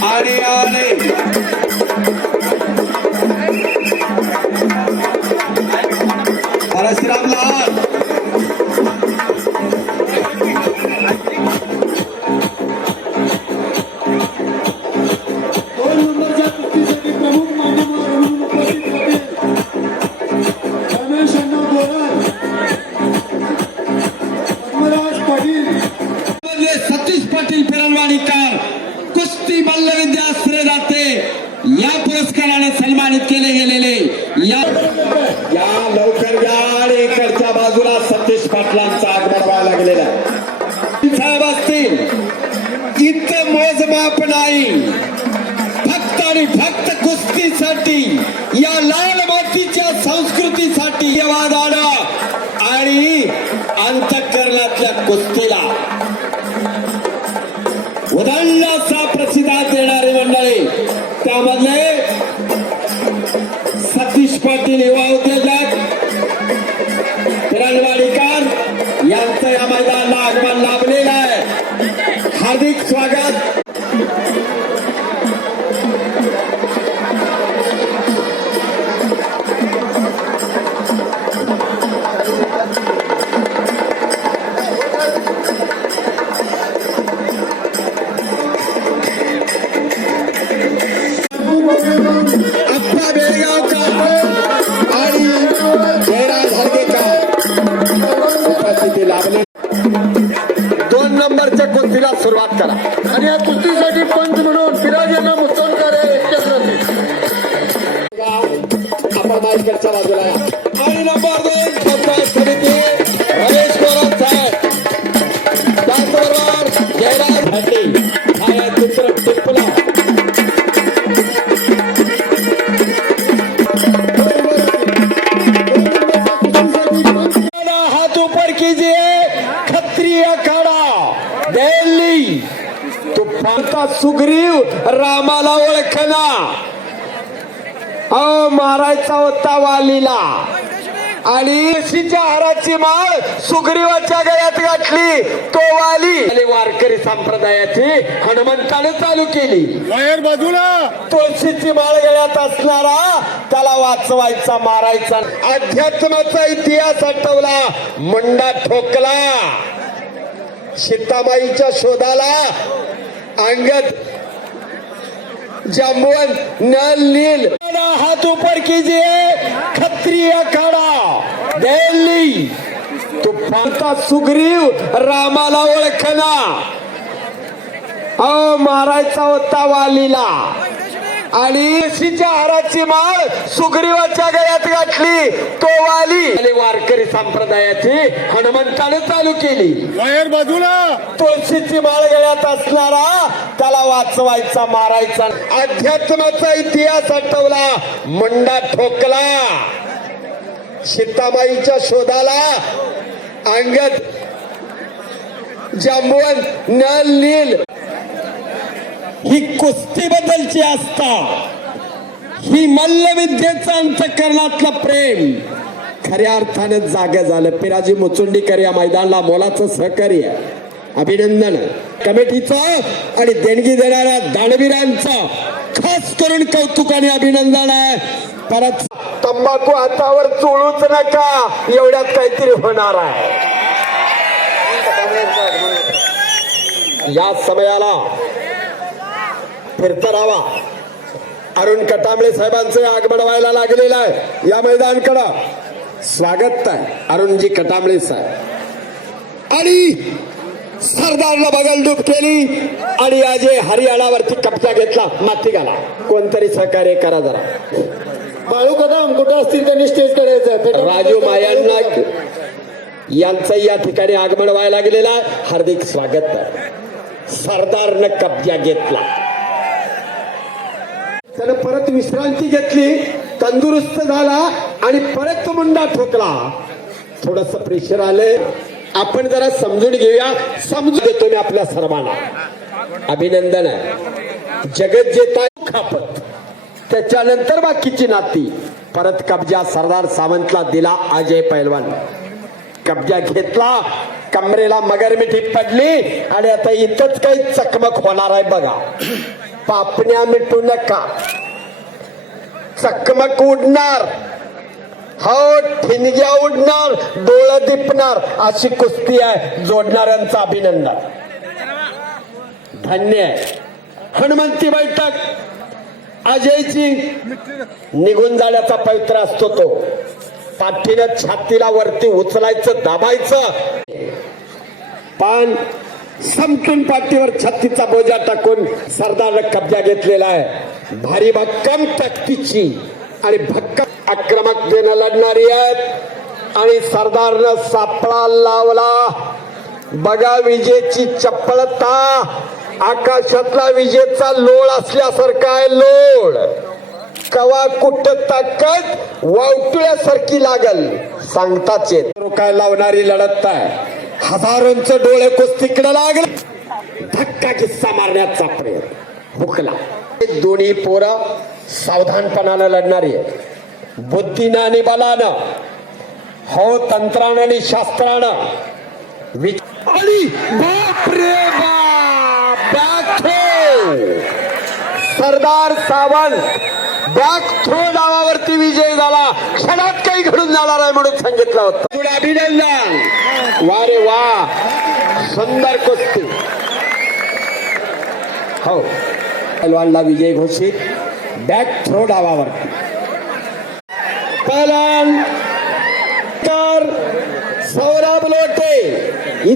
आणि आले परशुराम लाल। दोन नंबरच्या कुस्तीसाठी या पुरस्काराने सन्मानित केले गेलेले या या लवकर या आणि इकडच्या बाजूला सतीश पाटलांचा आगमन व्हायला गेलेला आहे. साहेब असतील इथं मोजमाप नाही. फक्त आणि फक्त कुस्तीसाठी या लाल मातीच्या संस्कृतीसाठी वादाडा. आणि अंतकरणातल्या कुस्तीला सतीश युवा उद्योजक किरणवाडीकर यांचं या मैदानाला आगमन लाभलेलं आहे. हार्दिक स्वागत. कुस्तीला सुरुवात करा आणि या कुस्तीसाठी पंच म्हणून फिराज यांना मुस्तनकर हे यज्ञासाठी आपण माईकडच्या बाजूला या. तुफानचा सुग्रीव रामाला ओळखना. अ मारायचा होता वालीला. आणि तुळशीच्या हाराची माळ सुग्रीवाच्या गळ्यात घातली. तो वाली. आणि वारकरी संप्रदायाची हनुमंताने चालू केली. बाहेर बाजूला. तुळशीची माळ गळ्यात असणारा त्याला वाचवायचा मारायचा. अध्यात्माचा इतिहास आठवला. मंडा ठोकला. सीतामाईच्या शोधाला अंगद जांबुवन नल नील. हाथ ऊपर कीजिए खत्रिय अखाड़ा दिल्ली. तुफानचा सुग्रीव रामाला ओळखना. अ मारायचा होता वालीला. आणि तुळशीच्या हाराची माळ सुग्रीवाच्या गळ्यात घातली. तो वाली. आणि वारकरी संप्रदायाची हनुमंताने चालू केली. बाहेर बाजूला. तुळशीची माळ गळ्यात असणारा त्याला वाचवायचा मारायचा. अध्यात्माचा इतिहास आठवला. मंडा ठोकला. सीतामाईच्या शोधाला अंगद जांबुवन नल नील ही कुस्ती बद्दलची आस्था ही मल्लविद्येचा अंतकरणातलं प्रेम खऱ्या अर्थानं जाग झालं. पिराजी मुचुंडीकर या मैदानाला मोलाचं सहकार्य अभिनंदन. कमिटीचं आणि देणगी देणाऱ्या दानवीरांचं खास करून कौतुक आणि अभिनंदन आहे. परत तंबाखू हातावर चोळूच नका एवढ्यात काहीतरी होणार आहे. या समयाला फिरता राहावा अरुण कटामळे साहेबांचं आगमन व्हायला लागलेलं आहे. या मैदानकडं स्वागत आहे अरुणजी कटामळे साहेब. आणि सरदारला बगलडूब केली आणि अजय हरियाणावरती कब्जा घेतला माती घाला. कोणतरी सहकार्य करा जरा. बाळू कदम कुठं असतील त्यांनी स्टेज करायचं राजू मायांना यांचं या ठिकाणी आगमन व्हायला गेलेलं आहे. हार्दिक स्वागत आहे. सरदारनं कब्जा घेतला. त्यानं परत विश्रांती घेतली तंदुरुस्त झाला आणि परत तो मुंडा ठोकला. थोडस प्रेशर आले आपण जरा समजून घेऊया. समजून देतो मी आपल्या सर्वांना. अभिनंदन. आहे जगत जेता खापत त्याच्यानंतर बाकीची नाती. परत कब्जा सरदार सावंतला दिला अजय पैलवान. कब्जा घेतला कमरेला मगरमिठी पडली आणि आता इथंच काही चकमक होणार आहे बघा. पापण्या मिटू नका. चकमक उडणार. हो ठिणग्या उडणार डोळं दिपणार. अशी कुस्ती आहे जोडणाऱ्यांचं अभिनंदन. धन्य आहे. हनुमंती बैठक. अजयची निघून जाण्याचा पवित्र असतो तो. पाठीनं छातीला वरती उचलायचं दाबायचं. पण समतून पाठीवर छत्तीचा बोजा टाकून सरदारनं कब्जा घेतलेला आहे. भारी भक्कम ताकदीची आणि भक्कम आक्रमक देणं लढणारी आहेत. आणि सरदारनं सापळा लावला. बघा विजेची चपळता. आकाशातला विजेचा लोळ असल्यासारखा आहे लोळ. कवा कुठ ताकद वावटुळ्यासारखी लागल सांगताच येत. काय लावणारी लढत आहे. हजारोंचे डोळे कुस्तीकडे लागले. धक्का किस्सा मारण्याचा प्रयत्न. हुकला. हे दोन्ही पोरं सावधानपणानं लढणारी आहे बुद्धीनं आणि बलानं. हो तंत्रानं आणि शास्त्रानं. आणि बाप! सरदार सावंत बॅक थ्रो डावावरती विजय झाला क्षणात काही घडून जाणार आहे म्हणून सांगितलं होतं पुढे अभिनंदन वा रे वा सुंदर कुस्ती हो पैलवानला विजय घोषित बॅक थ्रो डावावरती पलान कर सौरभ लोटे